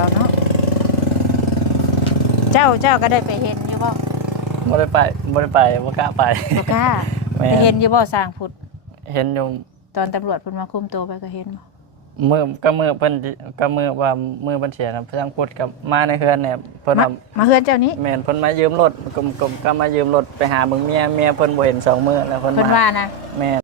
เราเนาะเจ้าก็ได้ไปเห็นอยู่บ่บ่ได้ไปบ่กล้าไปบ่กล้าไปเห็นอยู่บ่สร้างพุทธเห็นอยู่ตอนตำรวจเพิ่นมาคุมตัวไปก็เห็นบ่มือเพิ่นก็มือว่ามือเพิ่นเสียนะทางพุทธกับมาในเฮือนเนี่ยเพิ่นมาเฮือนเจ้านี้แม่นเพิ่นมายืมรถกลมๆก็มายืมรถไปหาเบิ่งเมียเพิ่นบ่เห็น2มื้อแล้วเพิ่นว่านะแม่น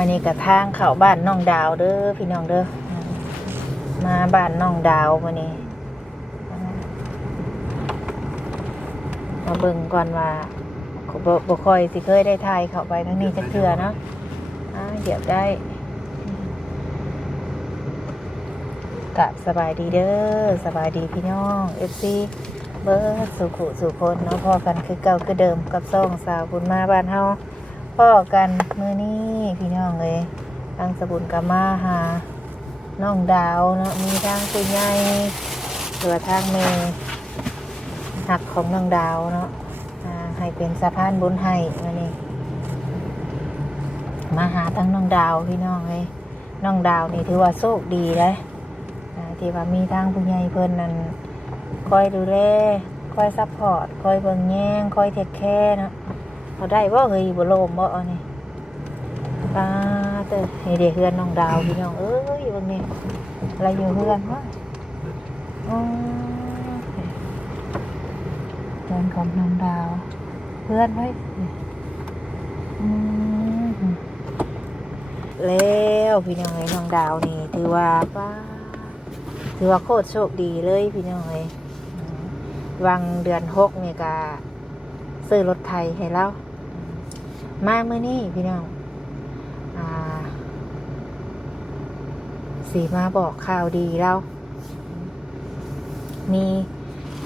มานี่กับทางเข้าบ้านน้องดาวเด้อพี่น้องเด้อมาบ้านน้องดาวมานี่มาเบิ่งก่อนว่าบ่ค่อยสิเคยได้ถ่ายเข้าไปทั้งนี้จักเทื่อเนาะเหยียบได้กะสบายดีเด้อสบายดีพี่น้อง FC เบิร์สุขุสุคนเนาะพอกันคือเก่าคือเดิมกับซ่องสาวบุญมาบ้านเฮาพ่อกันมื้อนี้พี่น้องเลยทางสบุญกับมาหาน้องดาวเนาะมีทางผู้ใหญ่หรือทางเมหักของน้องดาวเนาะให้เป็นสะพานบุญให้มื้อนี้มาหาทางน้องดาวพี่น้องเลยน้องดาวนี่ถือว่าโชคดีเลยที่ว่ามีทางผู้ใหญ่เพิ่นนั่นคอยดูแลคอยซัพพอร์ตคอยเบิ่งแย่งคอยเทคแคร์เนาะเอาได้บ่เฮ้ยบ่โลมบ่เอานี่ป้าเต้นี่เด็กเฮือนน้องดาวพี่น้องเอ้ยวันนี้อะไรอยู่เฮือนวะเฮือนของน้องดาวเพื่อนไว้แล้วพี่น้องไอ้น้องดาวนี่ถือว่าป้าถือว่าโคตรโชคดีเลยพี่น้องไอ้วังเดือน6นี่ก็ซื้อรถไถให้เรามาเมื่อนี้พี่น้องสีมาบอกข่าวดีเรามี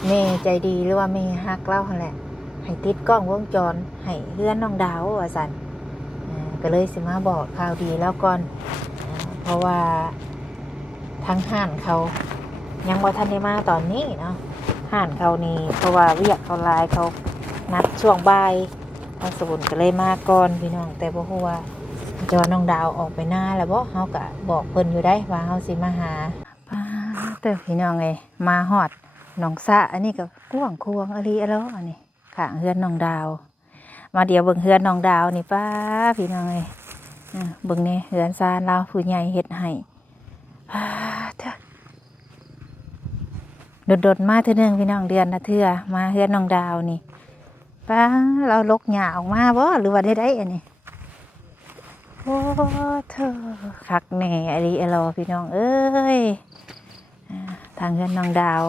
แม่ใจดีหรือว่าแม่ฮักเราแหละให้ติดกล้องวงจรให้เฮือนน้องดาวว่าสันก็เลยสิมาบอกข่าวดีแล้วก่อนเพราะว่าทั้งห้านเขายังบ่ทันได้มาตอนนี้เนาะห้านเขานี่เพราะว่าเวียกเขาลายเขานัดช่วงบ่ายทางสบุญก็เลยมาก่อนพี่น้องแต่บ่ฮู้ว่าจะว่าน้องดาวออกไปหน้าแล้วบ่เฮาก็บอกเพิ่นอยู่ได้ว่าเฮาสิมาหาเด้อพี่น้องเอ้ยมาฮอดหนองสะอันนี้ก็กว้างควงอะไรอะแล้วอันนี้ข้างเฮือนน้องดาวมาเดี๋ยวเบิ่งเฮือนน้องดาวนี่ป้าพี่น้องเอ้ยเบิ่งนี่เฮือนซานเราผู้ใหญ่เฮ็ดให้เด้อโดดๆมาเทื่อนึงพี่น้องเดือนละเทื่อมาเฮือนน้องดาวนี่ป้าเราลกหญ้าออกมาบ่หรือว่าได้อันนี้โอ้เธอคักแน่อะไรอะรอพี่น้องเอ้ยทางเฮือนน้องดาว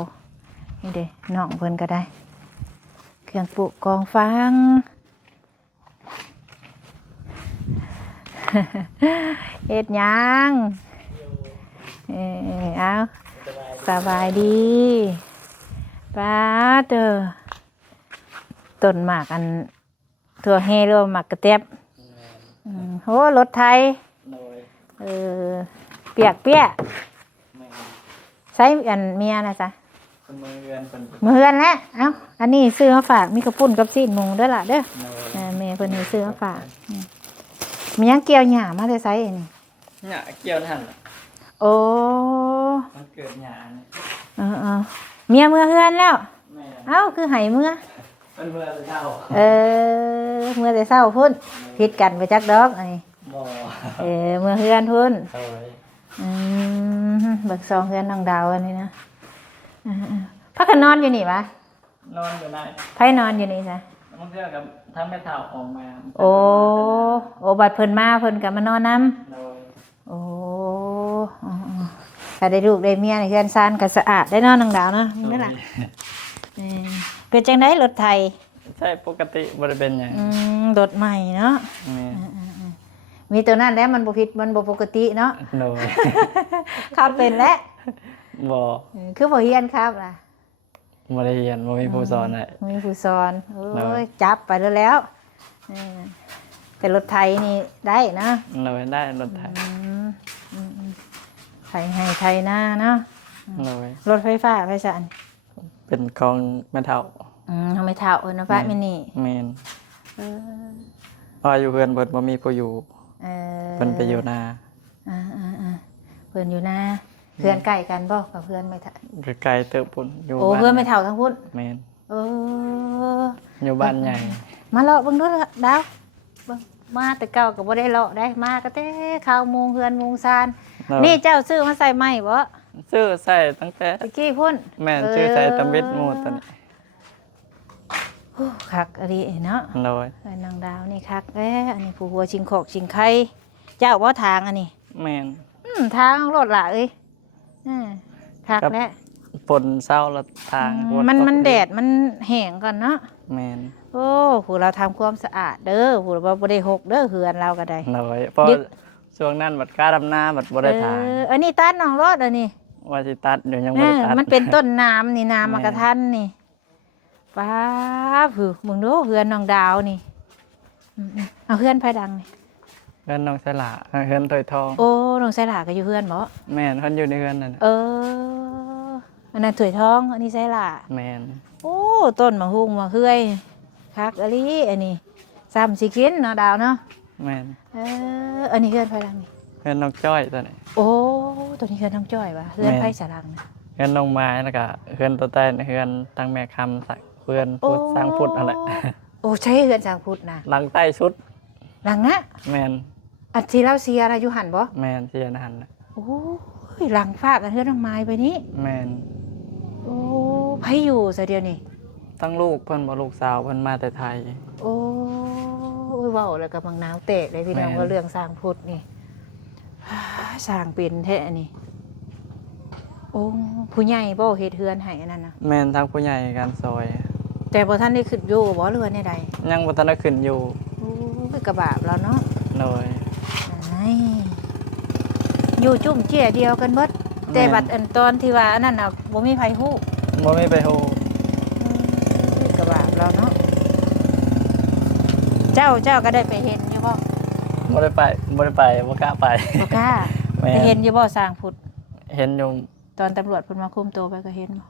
นี่เด้น้องเพิ่นก็ได้เครื่องปลูกกองฟางเฮ็ดหยังเอาสบายดีป้าเด้อต้นหมากอันถั่วแห้หรือหมากกระเตียบโหรถไทยเปียกใช้อันเมียนะจ๊ะมือเฮือนแล้วเอ้าอันนี้ซื้อมาฝากมีกระปุ่นกับซีนหมูด้วยล่ะเด้อแม่เพิ่นให้ซื้อมาฝากมียังเกี่ยวหญ้ามาได้ไสนี่หญ้าเกี่ยวนั่นโอ้มันเกิดหญ้าเมียเมื่อเฮือนแล้วเอ้าคือให้เมื่อมันเมื่อแต่เช้าเมื่อแต่เช้าพุ่นผิดกันไปจักดอกอันนี้เมื่อเฮือนพุ่นเบิกซองเฮือนน้องดาวอันนี้นะพักกันนอนอยู่นี่ปะนอนอยู่ไหนไผนอนอยู่นี่จ้ะมันเพื่อกับทั้งแม่เฒ่าออกมาโอ้บัดเพิ่นมาเพิ่นก็มานอนน้ำโอ้ถ้าได้ลูกได้เมียในเฮือนซ่านก็สะอาดได้นอนน้องดาวเนาะนี่แหละเป็นจังได๋รถไถใช่ปกติบ่ได้เป็นหยังรถใหม่เนาะมีตัวนั้นแล้วมันบ่ผิดมันบ่ปกติเนาะขับเป็นแล้วบ่คือบ่เฮียนครับล่ะบ่ได้เฮียนบ่มีผู้สอนให้มีผู้สอนโอ้ยจับไปแล้ว แต่รถไถนี่ได้นะ โดยได้รถไถ ไถให้ไถหน้าเนาะ โดย รถไฟฟ้าไฟสาน เป็นของแม่เฒ่า ทำไมเท่านะฟ้ามินี่ แม่น เออ พออยู่เพื่อนเพิ่นบ่มีผู้อยู่ เออ เพิ่นไปอยู่นา เพื่อนอยู่นะเพื่อนใกล้กันบ่กับเพื่อนไม่เท่า คือไกลเติบพุ่นอยู่ โอ้ บ้าน เพื่อนไม่เท่าทั้งพุ่น แม่น เออ อยู่บ้านใหญ่ มาเลาะเบิ่งดูละดาวเบิ่งมาแต่เก่าก็บ่ได้เลาะได้มาก็แต่ข้าวมุงเฮือนมุงซาน นี่เจ้าซื้อมาใส่ไหมบ่ ซื้อใส่ตั้งแต่ ตะกี้พุ่น แม่นชื่อใส่ตำบิดหมูตอนนี้ โอ้คักอะดีเนาะ โดย เอ้ยนางดาวนี่คักแล้อันนี้ผู้หัวชิงขอกชิงไข่เจ้าบ่ทางอันนี้ แม่น ทางรถละเอ้ยคักแล้ว ฝนเศร้าละทางฝ มัน ตก มันแดดมันแห้งก่อนเนาะ แม่น โอ้ผู้เราทำความสะอาดเด้อผู้เราบ่ได้หกเด้อเฮือนเราก็ได้ โดยเพราะ ยึด ช่วงนั้นบัดกล้าดำนาบัดบ่ได้ทาง อันนี้ตัดน้องรถอันนี้ ว่าสิตัดอยู่ยังบ่ได้ตัด มันเป็นต้นน้ำนี่น้ำ แม่ มากระทันนี่ป้าผู้มึงดูเฮือนน้องดาวนี่เอาเฮือนไผดังนี่ เฮือนน้องสละเฮือนถอยทอง โอ้น้องไสลาก็อยู่เฮือนบ่ แม่นเพิ่นอยู่ในเฮือนนั่นน่ะ เอออันนั้นถวยทองอันนี้ไสลา แม่น โอ้ต้นมะฮุ่งมะเฮือยคักอะลีอันนี้ซ้ำสิกินเนาะดาวเนาะ แม่น อันนี้เฮือนไผดังนี่ เฮือนน้องจ้อยตัวนี้ โอ้ตัวนี้เฮือนน้องจ้อยวะเฮือน แม่ ไผสารังนะ เฮือนน้องไม้แล้วก็เฮือนตัวใต้เฮือนตั้งแม่คำสักเฮือนพุทธสร้างพุทธอะไร โอ้ใช่เฮือนสร้างพุทธนะ หลังใต้ชุด หลังนะ แม่น อันที่เราเสียนะอยู่หันบ่ แม่นที่นั่นน่ะ โอ้ยหลังฝากกันเฮือนน้องไม้ไปนี้ แม่น โอ้ไผอยู่ซะเดียวนี่ ทั้งลูกเพิ่นบ่ลูกสาวเพิ่นมาแต่ไทย โอ้ยเว้าแล้วก็บังนาวเตะเลยพี่น้อง แม่น ว่าเรื่องสร้างพุทธนี่ สร้างเป็นแท้อันนี้โอ้ผู้ใหญ่บ่เฮ็ดเฮือนให้อันนั้นน่ะ แม่นทางผู้ใหญ่การซอย แต่บ่ทันได้ขึ้นอยู่บ่เรือนใด ยังบ่ทันได้ขึ้นอยู่ โอ้ยกระบาบแล้วเนาะ โดย ไอ้อยู่จุ่มเจียเดียวกันเบิดแต่ แม่น บัดอันตอนที่ว่าอันนั้นน่ะบ่มีไผฮู้ บ่มีไปโฮ กระบาบแล้วเนาะเจ้าก็ได้ไปเห็นอยู่บ่ บ่ได้ไปบ่กล้าไป บ่กล้า แม่ ไป น เห็นอยู่บ่สร้างพุทธ เห็นอยู่ ตอนตำรวจเพิ่นมาคุมตัวไปก็เห็นบ่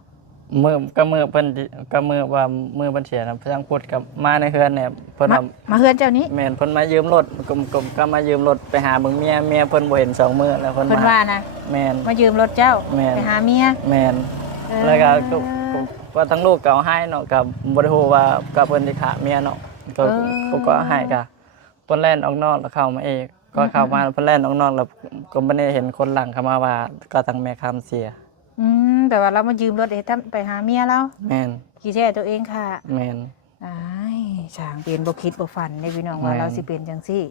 มือเพิ่นก็มือว่ามือเพิ่นเสียนะทางพุทธกับมาในเฮือนเนี่ยเพิ่น มา ว่า มาเฮือนเจ้านี้ แม่นเพิ่นมายืมรถกลมๆก็มายืมรถไปหาเบิ่งเมียเพิ่นบ่เห็น2มื้อแล้วเพิ่น เพิ่น มา ว่านะ แม่น มายืมรถเจ้า แม่น ไปหาเมีย แม่นแล้วก็ว่าทั้งลูกก็เอาให้เนาะก็บ่ได้ฮู้ว่าก็เพิ่นสิฆ่าเมียเนาะก็ให้ก็เพิ่นแล่นออกนอกแล้วเข้ามาเองก็เข้ามาเพิ่นแล่นออกนอกแล้วก็บ่ได้เห็นคนหลังเข้ามาว่าก็ทางแม่คำเสีย แต่ว่าเรามายืมรถเฮ็ดไปหาเมียเรา แม่น ขี่แท้ตัวเองค่ะ แม่น อ้ายช่างเป็นบ่คิดบ่ฝันในพี่น้องว่า แม่น เราสิเป็นจังซี่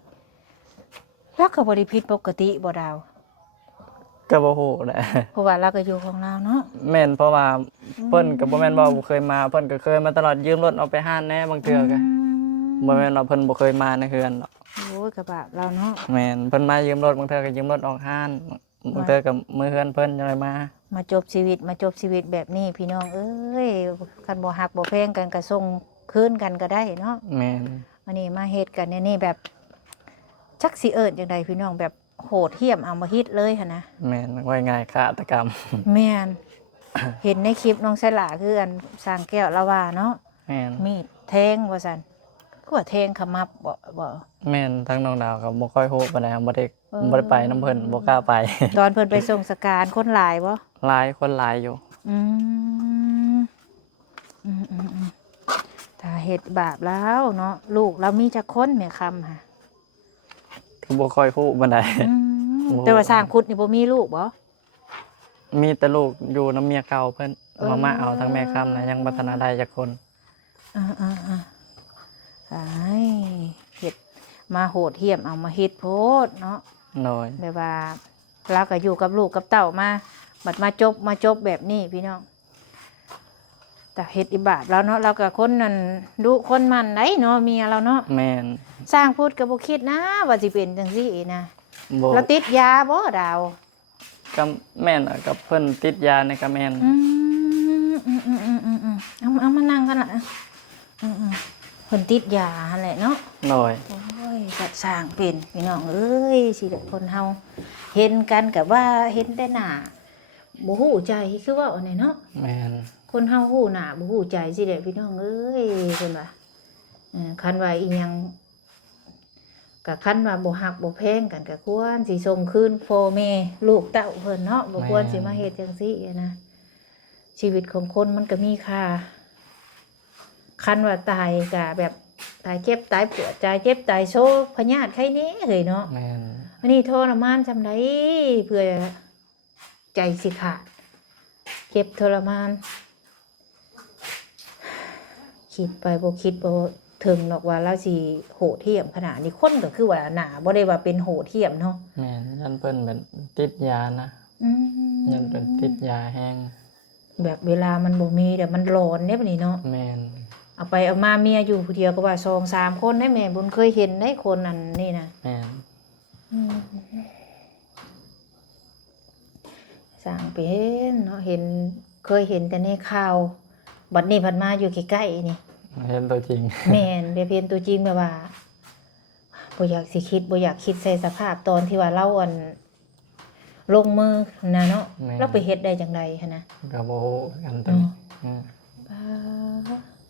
แล้วก็บ่ได้ผิดปกติบ่ดาว ก็บ่ฮู้แหละ เพราะว่าเราก็อยู่ของเราเนาะ แม่นเพราะว่าเพิ่นก็บ่แม่นว่าบ่เคยมาเพิ่นก็เคยมาตลอดยืมรถเอาไปห้านแหน่บางเทื่อก็บ่แม่นว่าเพิ่นบ่เคยมาในเฮือนหรอก โอ้ยกระบะเราเนาะ แม่นเพิ่นมายืมรถบางเทื่อก็ยืมรถออกห้านบางเทื่อก็มือเฮือนเพิ่นจังไดมา มาจบชีวิตแบบนี้พี่น้องเอ้ยคันบ่ฮักบ่แพงกันก็ส่งคืนกันก็ได้เนาะ แม่น อันนี้มาเฮ็ดกันเนี่ยนี่แบบจักสิเอิ้นจังไดพี่น้องแบบโหดเหี้ยมเอามาฮิตเลยหั่นนะ แม่นว่าง่ายฆาตกรรม แม่น เห็นในคลิปน้องสลาคืออันสร้างแก้วละว่าเนาะ แม่น มีดแทงว่าซั่นก็ว่าแทงขมับบ่ แม่นทั้งน้องดาวก็บ่ค่อยฮู้ปานใดบ่ได้ไปนํเพิ่นบ่กล้าไป ตอนเพิ่นไปส่งสการคนหลายบ่ หลายคนหลายอยู่ อืมถ้าเฮ็ดบาปแล้วเนาะลูกเรามีจักคนแม่คำค่ะ คือบ่ค่อยฮู้ปานใด โอ้ แต่ว่าสร้างคุดนี่บ่มีลูกบ่ มีแต่ลูกอยู่นํเมียเก่าเพิ่น มาเอาทั้งแม่คำนะยังบ่ทันได้จักคน ไอ้เฮ็ดมาโหดเหี้ยมเอามาเฮ็ดโพดเนาะ น้อย แบบว่าเราก็อยู่กับลูกกับเต้ามาบัดมาจบแบบนี้พี่น้องแต่เฮ็ดอิบาปแล้วเนาะเราก็คนนั้นดุคนมันได้เนาะเมียเราเนาะ แม่น สร้างพูดก็บ่คิดนะว่าสิเป็นจังซี่นะ บ่ แล้วติดยาบ่ดาว ก็แม่นอะกับเพิ่นติดยาในก็แม่น เอามานั่งกันล่ะเพิ่นติดยาหั่นแหละเนาะ น้อย โอ้ย ยจะสร้างเป็นพี่น้องเอ้ยสิเด็กคนเฮาเห็นกันกับว่าเห็นแต่หน้าบ่ฮู้ใจคือว่าอันนี้เนาะ แม่น คนเฮาฮู้หน้าบ่ฮู้ใจสิเด็กพี่น้องเอ้ยเพิ่นว่าคันว่าอีหยังก็คันว่าบ่ฮักบ่แพงกันก็ควรสิส่งคืนพ่อแม่ลูกเต้าเพิ่นเนาะบ่ควรสิมาเฮ็ดจังซี่นะชีวิตของคนมันก็มีค่าคันว่าตายก็แบบตายเจ็บตายปวดตายเจ็บตายโศกพยาธิไข้แน่เฮ้ยเนาะ แม่น อันนี้ทรมานจำได้เพื่อใจสิขาดเจ็บทรมานคิดไปบ่คิดบ่ถึงหรอกว่าเราสิโหดเหี้ยมขนาดนี้คนก็คือว่าหนาบ่ได้ว่าเป็นโหดเหี้ยมเนาะ แม่นยันเพิ่นแบบติดยานะยันเป็นติดยาแห้ง แบบเวลามันบ่มีแต่มันร้อนเด้บัดนี้เนาะ แม่น เอาไปเอามาเมียอยู่ผู้เดียวก็ว่า2 3คนได้แม่บุญเคยเห็นได้คนนั้นนี่นะ แม่น สร้างเป็นเนาะเห็นเคยเห็นแต่ในข่าวบัดนี้ผัดมาอยู่ใกล้ๆนี่ เห็นตัวจริง แม่นได้เพียนตัวจริงแบบว่าบ่อยากสิคิดบ่อยากคิดใส่สภาพตอนที่ว่าเราลงมือนะเนาะ แม่น เราไปเฮ็ดได้จังไดหันนะ ก็บ่ฮู้กันตัวนี้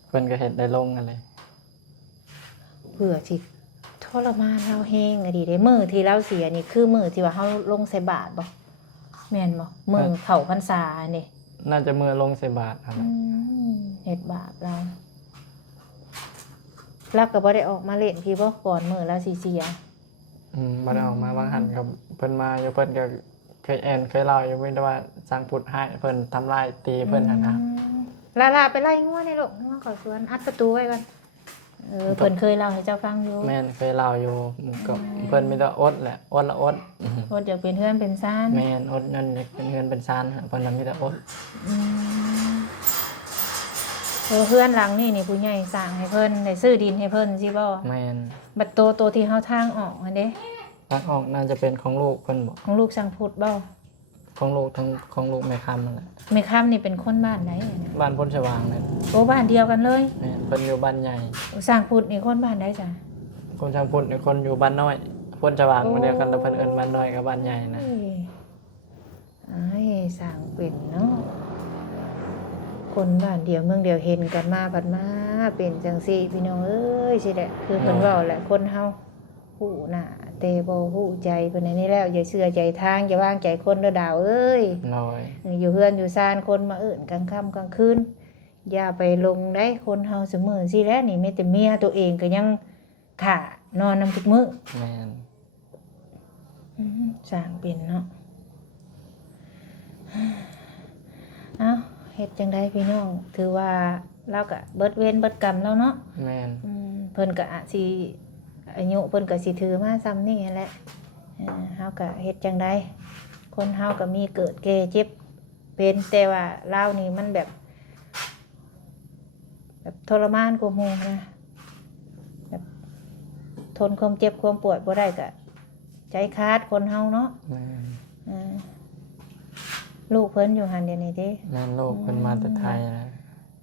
เพิ่นก็เฮ็ดได้ลงกันเลย เพื่อสิทรมานเราแฮงอะดีเด้มื้อที่เราเสียนี่คือมื้อที่ว่าเฮาลงใส่บาตรบ่แม่นบ่มื้อเข้าพรรษานี่ น่าจะมือลงใส่บาทครับ เฮ็ดบาปเราแล้วก็บ่ได้ออกมาเล่นพี่บ่ก่อนมื้อแล้วสิเสีย บ่ได้ออกมาบางหันกับเพิ่นมาอยู่เพิ่นก็เคยเคยเล่าอยู่ไม่ได้ว่าสร้างพุทธให้เพิ่นทำลายตีเพิ่นหั่นนะ ลาไปไล่งัวในลูกงัวขอสวนอัดประตูไว้ก่อนเพิ่นเคยเล่าให้เจ้าฟังอยู่ แม่นเคยเล่าอยู่กับเพิ่นมีแต่อดแหละอดละอด อดอยากเป็นเพื่อนเป็นซ่าน แม่นอดนั่นเป็นเงินเป็นซานเพิ่นน่ะมีแต่อด เพื่อนหลังนี่ผู้ใหญ่สร้างให้เพิ่นได้ซื้อดินให้เพิ่นสิบ่ แม่น บัดโตที่เฮาทางออกอันเด้ ทางออกน่าจะเป็นของลูกเพิ่นบ่ ของลูกสังพุทธบ่ ของลูกทั้งของลูกแม่คำนั่นแหละ แม่ค้ำนี่เป็นคนบ้านไหน บ้านพ้นสว่างนั่น โอ้บ้านเดียวกันเลย แม่นเพิ่นอยู่บ้านใหญ่ สร้างพุทธนี่คนบ้านใดจ้ะ คนช่างพุทธนี่คนอยู่บ้านน้อยพ้นสว่างมาเดียวกันแล้วเพิ่นเอิ้นบ้านน้อยกับบ้านใหญ่นะ อ้ายสร้างเป็นเนาะคนบ้านเดียวเมืองเดียวเห็นกันมาบัดมาเป็นจังซี่พี่น้องเอ้ยสิแหละคือเพิ่นเว้าแหละคนเฮาฮู้หน้าแต่บ่ฮู้ใจเพิ่นอันนี้แล้วอย่าเชื่อใจทางอย่าวางใจคนเด้อดาวเอ้ย น้อย อยู่เฮือนอยู่ซ่านคนมาเอิ้นกลางค่ำกลางคืนอย่าไปลงได้คนเฮาเสมอสิแหล้วนี่แม้แต่เมียตัวเองก็ยังข่านอนนำทุกมื้อ แม่น สร้างเป็นเนาะเอ้าเฮ็ดจังไดพี่น้องถือว่าเราก็เบิดเวรเบิดกรรมแล้วเนาะ แม่น เพิ่นก็อาจสิอายุเพิ่นก็สิถือมาซ้ำนี่แหละเฮาก็เฮ็ดจังไดคนเฮาก็มีเกิดแก่เจ็บเป็นแต่ว่าลาวนี่มันแบบทรมานกว่าหมู่นะแบบทนความเจ็บความปวดบ่ได้ก็ใจขาดคนเฮาเนาะ แม่น ลูกเพิ่นอยู่หันเดี๋ยวนี้เด้ แม่นลูกเพิ่นมาแต่ไทยนะ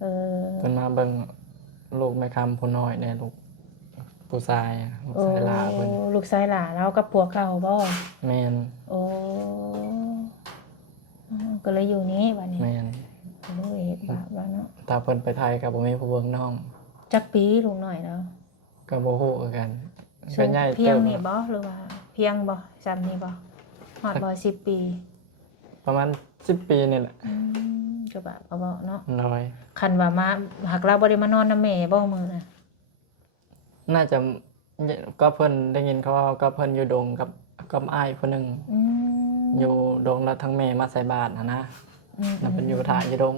เออ เพิ่นมาเบิ่งลูกแม่คำผู้น้อยเนี่ยลูกผู้ชายอะลูกชายหลาเพิ่น ลูกชายหลาเรากับผัวเก่าบ่ แม่น โอ้ก็เลยอยู่นี้บัดนี้ แม่น โอ้ยเฮ็ดบาปแล้วเนาะ ถ้าเพิ่นไปไทยก็บ่มีผู้เบิ่งน้อง จักปีลูกน้อยแล้ว ก็บ่ฮู้คือกัน สู ก็ ง ใหญ่ เพีย เติ ง บ นี่บ่หรือว่าเพียงบ่จำนี่บ่ฮอดบ่10 ปี ประมาณ10 ปีนี่แหละ ก็บาปก็บ่เนาะ น้อย คันว่ามาหักเราบ่ได้มานอนนำแม่บ่มื้อน่ะ น่าจะก็เพิ่นได้ยินเขาว่าก็เพิ่นอยู่ดงกับอ้ายผู้หนึง อืม อยู่ดงแล้วทั้งแม่มาใส่บาตรนะนั่นเพิ่นอยู่ถ่ายอยู่ดง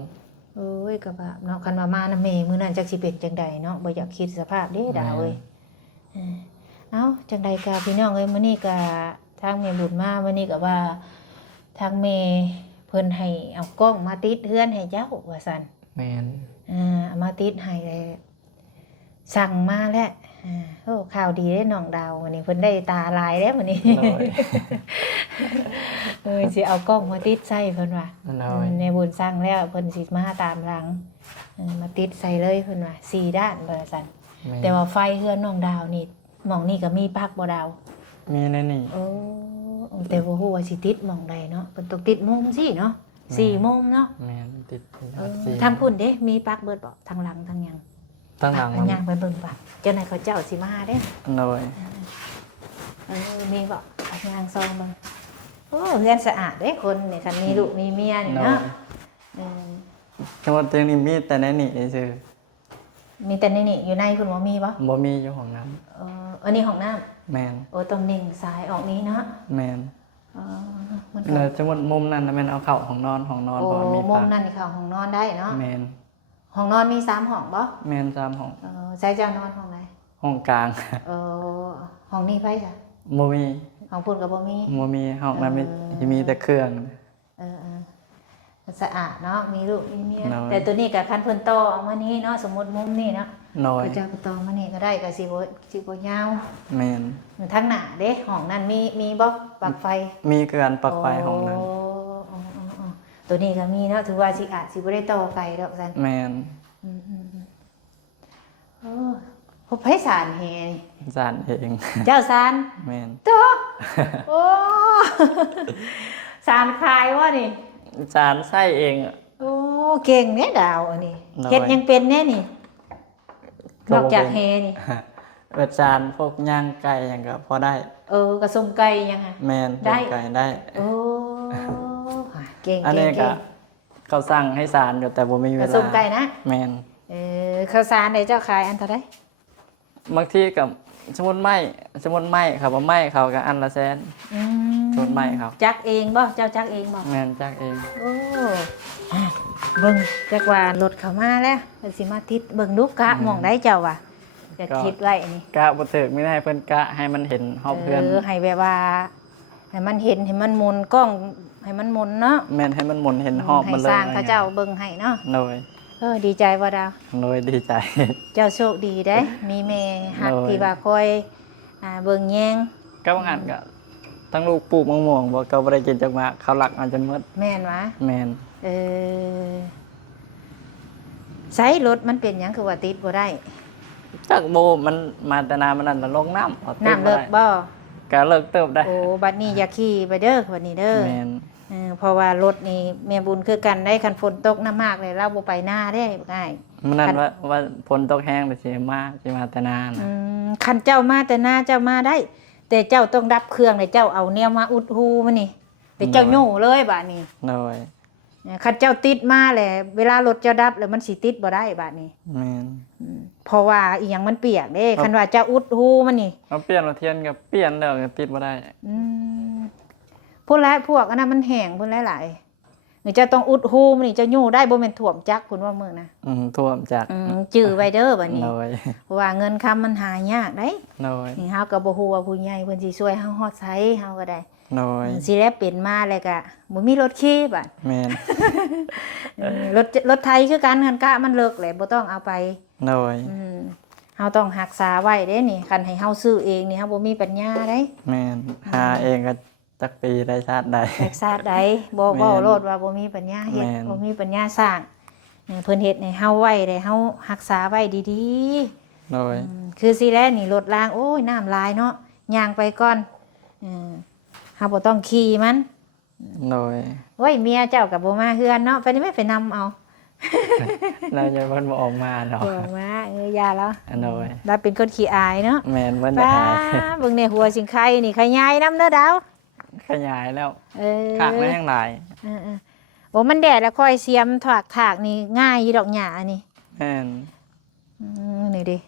โอ้ยก็บาปเนาะคันว่ามานำแม่มื้อนั้นจักสิเป็นจังใดเนาะบ่อยากคิดสภาพเด้ดาวเอ้ย เอ้าจังใดกะพี่น้องเอ้ยมื้อนี้กะทางแม่บุญมามื้อนี้ก็ว่าทางแม่เพิ่นให้เอากล้องมาติดเฮือนให้เจ้าว่าซั่น แม่น เอามาติดให้เลยสั่งมาแล้วโอ้ข่าวดีเด้น้องดาวมื้อนี้เพิ่นได้ตาลายแล้วมื้อนี้ น้อย สิเอากล้องมาติดใส่เพิ่นว่า น้อย แม่บุญสั่งแล้วเพิ่นสิมาตามหลังมาติดใส่เลยเพิ่นว่า4ด้านว่าซั่น ม่น แต่ว่าไฟเฮือนน้องดาวนี่ หม่องนี่ก็มีปักบ่ดาว มีในนี่ โอ้แต่บ่ฮู้ว่าสิติดหม่องใดเนาะเพิ่นต้องติดมุมสิเนาะ4มุมเนาะ แม่นติด ทางพุ่นเด้มีปักเบิดบ่ทางหลังทางหยัง ตั้งหลัง อันย่างไปเบิ่งป่ะเจ้านายเขาเจ้าสิมาเด้ โดย มีบ่อันย่างซองเบิ่งโอ้เรือนสะอาดเด้คนนี่คันมีลูกมีเมียนี่ โด เนาะ ยจังหวัดเตียงนี่มีแต่ในนี่ซื่อ มีแต่ในนี่อยู่ในคุณบ่มีบ่ บ่มีอยู่ห้องน้ อันนี้ห้องน้ำ ำแม่น โอ้ตรงนิ่งซ้ายออกนี้เนาะ แม่น มัน แล้วจังหวัดมุมนั้นน่ะแม่นเอาเข้าห้องนอนเพ โอ้ ราะว่ามี มุ ปาม นั่นนี่ค่ะห้องนอนได้เนาะ แม่น ห้องนอนมี3ห้องบ่ แม่น3ห้อง ใช้เจ้านอนห้องไหน ห้องกลาง ห้องนี้ไผจ้ะ บ่มี ห้องพุ่นก็บ่มี บ่มีห้องนั้นมีแต่เครื่อง สะอาดเนาะมีลูกมีเมีย น้อย แต่ตัวนี้กับคันเพิ่นโตออกมานี้เนาะสมมุติมุมนี้เนาะ น้อย พระเจ้าก็โตมานี่ก็ได้ก็สิบ่ยาว แม่น ทางหน้าเด้ห้องนั้นมีบ่ปลั๊กไฟ มีเกลือนปลั๊กไฟห้องนั้น อ๋อตัวนี้ก็มีเนาะถือว่าสิอาจสิบ่ได้ต่อไกลดอกซั่น แม่น โอ้พบไผสารแฮนี่ สานเอง เจ้าสาร แม่น โตโอ้ สารคายวะนี่ สานไส้เอง โอ้เก่งแน่ดาวอันนี้ น้อย เฮ็ดยังเป็นแน่นี่ ก็ น บ่ อกจาก เป็น เฮนี่ เปิดจานพวกย่างไก่หยังก็พอได้ กระสมไก่ยังไง แม่น ได้ ย่างไก่ได้ โอ้เก่ง อัน เก่ นี้ ง ก็เขาสั่งให้สารอยู่แต่บ่มีเว กระ ลา สมไก่นะ แม่น ข้าวสารได้เจ้าขายอันเท่าได บางทีกับสมุนไม้ครับว่าไม้เขาก็อันละแสน สมุนไม้ครับ จักเองบ่เจ้าจักเองบ่ แม่นจักเอง โอ้เบิ่งจักว่ารถเข้ามาแล้วเพิ่นสิมาติดเบิ่งดูกะหม่องได้เจ้าว่ะจะคิดไว้อันนี้ กะบ่ถึกไม่ได้เพิ่นกะให้มันเห็นรอบเพื่อน ให้แบบว่าให้มันเห็นให้มันหมุนกล้องให้มันหมุนเนาะ แม่นให้มันหมุนเห็นรอบมันเลย ให้สร้างเขาเจ้าเบิ่งให้เนาะ โดย ดีใจบ่ดาว โดยดีใจ เจ้าโชคดีได้ มีแม่ฮัก โอ้ย ที่ว่าคอยเบิ่งแยง ก็บางอันก็ทั้งลูกปลูกมะม่วงบ่ก็บ่ได้กินจักมาเขาหลักเอาจนหมด แม่นวะ แม่น ใช้รถมันเป็นหยังคือว่าติดบ่ได้ จักโบมันมาแต่นามันนั่นน่ะลงน้ำเอาติด น้ำเลิก ได้ บ่ ก็เลิกเติบได้ โอ้บัดนี้อย่าขี่ไปเด้อบัดนี้เด้อ แม่น เพราะว่ารถนี่แม่บุญคือกันได้คันฝนตกน้ำมากเลยเราบ่ไปหน้าได้ง่าย มันนั่นว่าฝนตกแห้งเลยสิมาแต่นาน่ะ คันเจ้ามาแต่หน้าเจ้ามาได้ แต่เจ้าต้องดับเครื่องเลยเจ้าเอาแนวมาอุดหูมันนี่แต่เจ้าโย่เลยบัดนี้ โดย คันเจ้าติดมาแหละเวลารถเจ้าดับแล้วมันสิติดบ่ได้บัดนี้ แม่น เพราะว่าอีหยังมันเปียกเด้คันว่าเจ้าอุดหูมันนี่ เอาเปลี่ยนมาเทียนกับเปลี่ยนแล้วก็ติดบ่ได้ พุ่นหลายพวกอันนั้นมันแห้งพุ่นหลายๆนี่เจ้าต้องอุดหูมันนี่เจ้าโย่ได้บ่แม่นท่วมจักพุ่นว่ามื้อนะ ท่วมจาก จื้อไว้เด้อบัดนี้ โดย เพราะว่าเงินคำมันหายากได้ โดย นี่เฮาก็บ่ฮู้ว่าผู้ใหญ่เพิ่นสิช่วยเฮาฮอดไสเฮาก็ได้ โดย สิแล้วเป็นมาแล้วก็บ่มีรถขี่บัด แม่น รถไทยคือกันคันกะมันเลิกแหละบ่ต้องเอาไป โดย เฮาต้องรักษาไว้เด้นี่คันให้เฮาซื้อเองนี่เฮาบ่มีปัญญาเด้ แม่นหาเองก็จักปีได้ชาติใด แตกซาดใดบ่ แม่น โลดว่าบ่มีปัญญาเฮ็ด แม่น บ่มีปัญญาสร้างเพิ่นเฮ็ดให้เฮาไว้ได้เฮารักษาไว้ดี โดย ๆคือสิแลนี่รถรางโอ้ยน้ำลายเนาะย่างไปก่อนเฮาบ่ต้องขี่มัน โดย โอ้ยเมียเจ้าก็บ่มาเฮือนเนาะไปนี่ไม่ไปนำเอา แล้วจะเพิ่นบ่ออกมาเนาะ บ่มาอย่าแล้ว โดย เราเป็นคนขี้อายเนาะ แม่นเพิ่นจะ ป้า หาย เบิ่งในหัวสิงไข่นี่ขยายน้ำเด้อดาว ขยายแล้ว เออ ขากไม่แห้งหลาย โอ้มันแดดแล้วค่อยเสียมถากนี่ง่ายอยู่ดอกหญ้านี่ แม่น นี่ดิ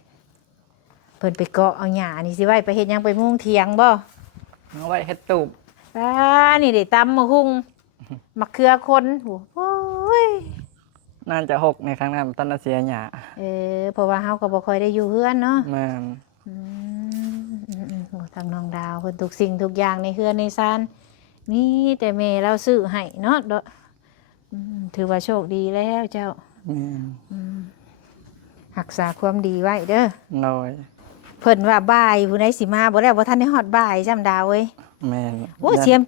เพิ่นไปเกาะเอาหญ้านี่สิไว้ไปเฮ็ดหยังไปมุงเถียงบ่ เอาไว้เฮ็ดตูบ ป้านี่ดิตำมะฮุ่งมะเขือคนโอ้ย น่าจะหกในครั้งนั้นต้นเสียหญ้า เพราะว่าเฮาก็บ่ค่อยได้อยู่เฮือนเนาะ แม่น โอ้ทางน้องดาวเพิ่นทุกสิ่งทุกอย่างในเฮือนในซานมีแต่แม่เราซื้อให้เนาะถือว่าโชคดีแล้วเจ้า แม่น รักษาความดีไว้เด้อ โดย เพิ่นว่าบ่ายผู้ใดสิมาบ่แล้วบ่ทันได้ฮอดบ่ายจำดาวเว้ย แม่น โอ้เสียม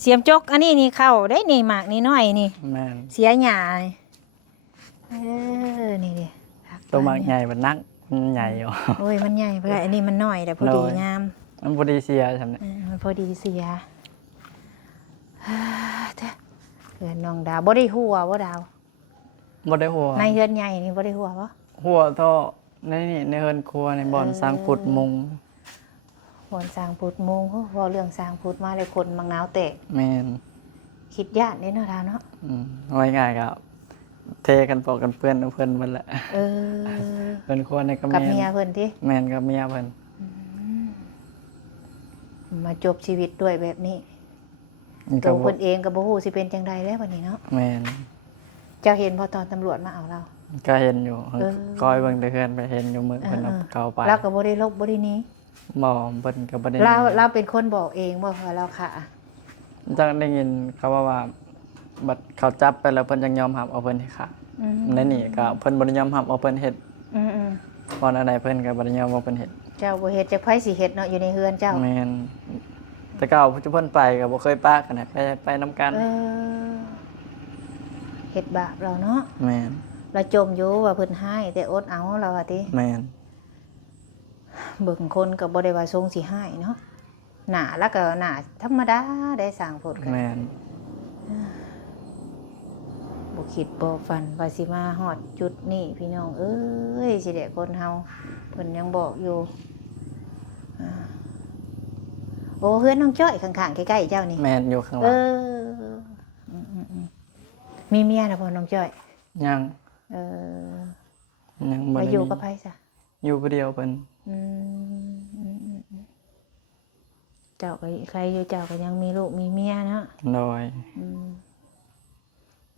เสียมจกอันนี้นี่เข้าได้นี่หมากนี่น้อยนี่ แม่น เสียหญ้านี่นี่ดิ ตัวหมากใหญ่มันนัก มันใหญ่อยู่ โอ้ยมันใหญ่ไปเลยอันนี้มันน้อยแต่พอดี น้อย งาม มันบ่ดีเสียซั่นน่ะ มันพอดีเสียเด้อเฮือนน้องดาวบ่ได้หัวบ่ดาว บ่ได้หัว ในเฮือนใหญ่นี่บ่ได้หัวบ่ หัวเท่าในนี่ในเฮือนครัวในบ่อนสร้างพุดมุง หวนสร้างพุทธโมงพอเรื่องสร้างพุทธมาเลยคนมังนาวแตก แม่น คิดญาตินี่เนาะดาวเนาะ ไว้ง่ายก็เทกันปอกกันเปื้อนเอาเพิ่นหมดแหละ เออ เพิ่นครัวในก็ กับ แม่น เมียเพิ่นติ แม่นกับเมียเพิ่น มาจบชีวิตด้วยแบบนี้ มัน ตั ก็ ว บ่ เพิ่นเองก็บ่ฮู้สิเป็นจังไดแล้วบัดนี้เนาะ แม่น เจ้าเห็นพอตอนตำรวจมาเอาเรา ก็เห็นอยู่ เออ คอยเบิ่งแต่เฮือนไปเห็นอยู่มื้อเพิ่นเอาเข้าไป เราก็บ่ได้ลบบ่ได้หนี้ บ่เพิ่นก็บ่ได้ เราเป็นคนบอกเองบ่ว่าเราค่ะ จังได้ยินเขาว่าบัดเขาจับไปแล้วเพิ่นจังยอมรับเอาเพิ่นให้ค่ะ อืม ในนี่ก็เพิ่นบ่ได้ยอมรับเอาเพิ่นเฮ็ด อืม เพราะอันใดเพิ่นก็บ่ได้ยอมเอาเพิ่นเฮ็ด เจ้าบ่เฮ็ดจักไผสิเฮ็ดเนาะอยู่ในเฮือนเจ้า แม่นแต่เก่าเพิ่นไปก็บ่เคยปะกันนะไปนํกัน เออเฮ็ดบาปเราเนาะ แม่น เราจมอยู่ว่าเพิ่นให้แต่อดเอาเราว่าติ แม่น เบิ่งคนก็บ่ได้ว่าทรงสิให้เนาะหน้าแล้วก็หน้าธรรมดาได้สร้างโพดกัน แม่น บ่คิดบ่ฝันว่าสิมาฮอดจุดนี้พี่น้องเอ้ยสิได้คนเฮาเพิ่นยังบอกอยู่อ่าโอ้เฮือนน้องจ้อยข้างๆใกล้ๆเจ้านี่ แม่นอยู่ข้างห เอ ลัง อมีเมียนะบ่น้องจ้อย ยัง เออ ยังบ่ ไป ได้ อยู่ มี กับไผซะ อยู่ผู้เดียวเพิ่น อืมเจ้าก็ใครอยู่เจ้าก็ยังมีลูกมีเมียเนาะ โดย อืม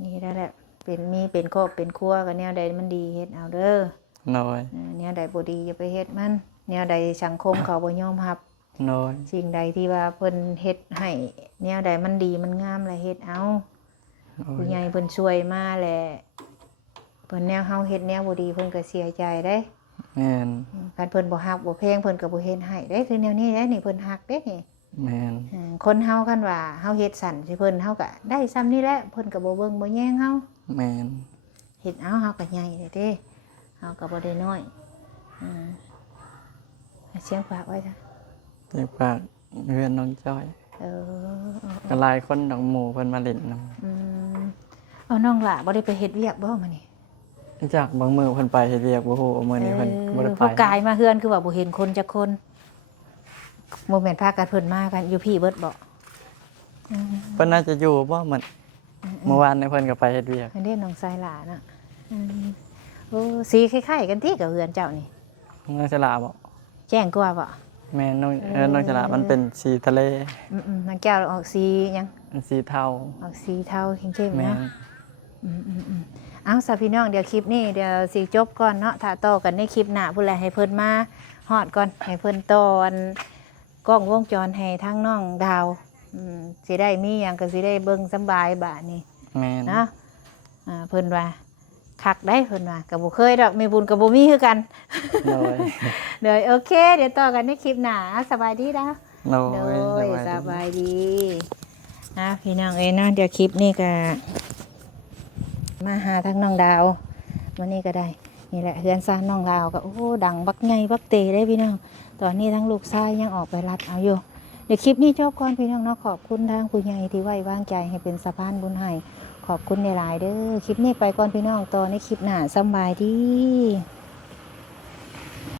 นี่ได้แหละเป็นครอบเป็นครัวก็แนวใดมันดีเฮ็ดเอาเด้อ โดย แนวใดบ่ดีอย่าไปเฮ็ดมันแนวใดสังคมเขาบ่ยอมรับ โดย สิ่งใดที่ว่าเพิ่นเฮ็ดให้แนวใดมันดีมันงามแล้วเฮ็ดเอา โด ผู้ ย ใหญ่เพิ่นช่วยมาแหละเพิ่นแนวเฮาเฮ็ดแนวบ่ดีเพิ่นก็เสียใจเด้ แม่น คันเพิ่นบ่ฮักบ่แพงเพิ่นก็บ่เฮ็ดให้เด้คือแนวนี้แหละนี่เพิ่นฮักเด้นี่ แม่น คนเฮาคันว่าเฮาเฮ็ดสั่นสิเพิ่นเฮาก็ได้ซ้ำนี้แหละเพิ่นก็บ่เบิ่งบ่แย่งเฮา แม่น เฮ็ดเอาเฮาก็ใหญ่เด้เฮาก็บ่ได้น้อยอืมเสียงปากไว้จ้ะ เรียกว่าเฮือนน้องจ้อย เออ ก็หลายคนดอกหมู่เพิ่นมาเล่นนำ อืมเอาน้องหล่ะบ่ได้ไปเฮ็ดเวียกบ่มื้อนี้ จากบางมื้อเพิ่นไปเฮ็ดเวียกบ่ฮู้มื้อนี้เพิ่นบ่ได้ พวก ไป กายมาเฮือนคือว่าบ่เห็นคนจักคนบ่แม่นพากันเพิ่นมากันอยู่พี่เบิดบ่ เพิ่นน่าจะอยู่บ่เหมือนเมื่อวานนี้เพิ่นก็ไปเฮ็ดเวียก อันนี้น้องสายหลาน่ะโอ้สีคล้ายๆกันที่กับเฮือนเจ้านี่ น้องฉลาบ่ แจ้งกว่าบ่ แม่น้องน้องฉลามันเป็นสีทะเล น้องแก้วออกสีหยัง สีเทา ออกสีเทาเข้มๆ แม่ เนาะเอาซะพี่น้องเดี๋ยวคลิปนี้เดี๋ยวสิจบก่อนเนาะถ้าต่อกันในคลิปหน้าพุ่นแหละให้เพิ่นมาฮอดก่อนให้เพิ่นตอนกล้องวงจรให้ทั้งน้องดาวสิได้มีหยังก็สิได้เบิ่งสำบายบาดนี้ แม่น เนาะเพิ่นว่าคักได้เพิ่นว่าก็บ่เคยดอกมีบุญก็บ่มีคือกัน โดย เดี๋ยวโอเค เดี๋ยวต่อกันในคลิปหน้าสบายดีนะ โด โด ย ยสบายดีพี่น้องเอ้ยเนาะเดี๋ยวคลิปนี้ก็มาหาทั้งน้องดาววันนี้ก็ได้นี่แหละเฮือนซ่านน้องดาวก็โอ้ดังบักใหญ่บักเตได้พี่น้องตอนนี้ทั้งลูกชายยังออกไปรัดเอาอยู่เดี๋ยวคลิปนี้จบก่อนพี่น้องเนาะขอบคุณทางผู้ใหญ่ที่ไว้วางใจให้เป็นสะพานบุญให้ขอบคุณในหลายๆเด้อคลิปนี้ไปก่อนพี่น้องต่อในคลิปหน้าสบายดี